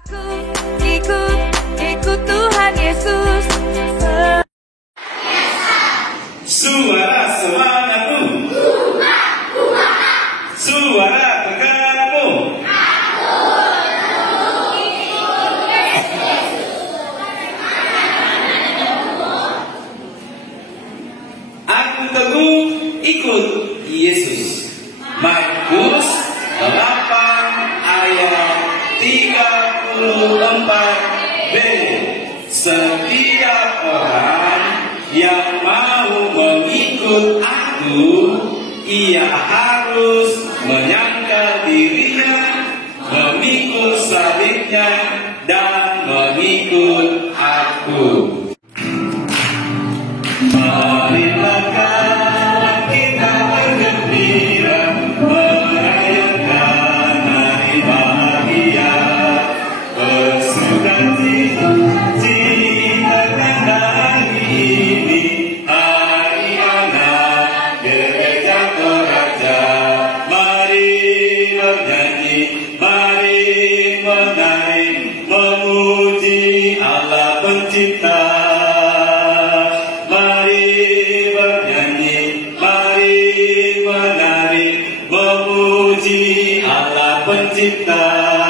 Aku ikut Tuhan Yesus. Suara semangatmu, suara tegarmu. Aku teguh ikut Yesus. Markus 8 ayat 34b. Setiap orang yang mau mengikut aku, ia harus menyangkal dirinya, memikul salibnya, dan mengikut aku. Marilah kita bergembira, merayakan hari bahagia, bersukacita karena hari ini, hari anak gereja Toraja. Mari bernyanyi, mari menari, memuji Allah Pencipta. Memuji Allah Pencipta.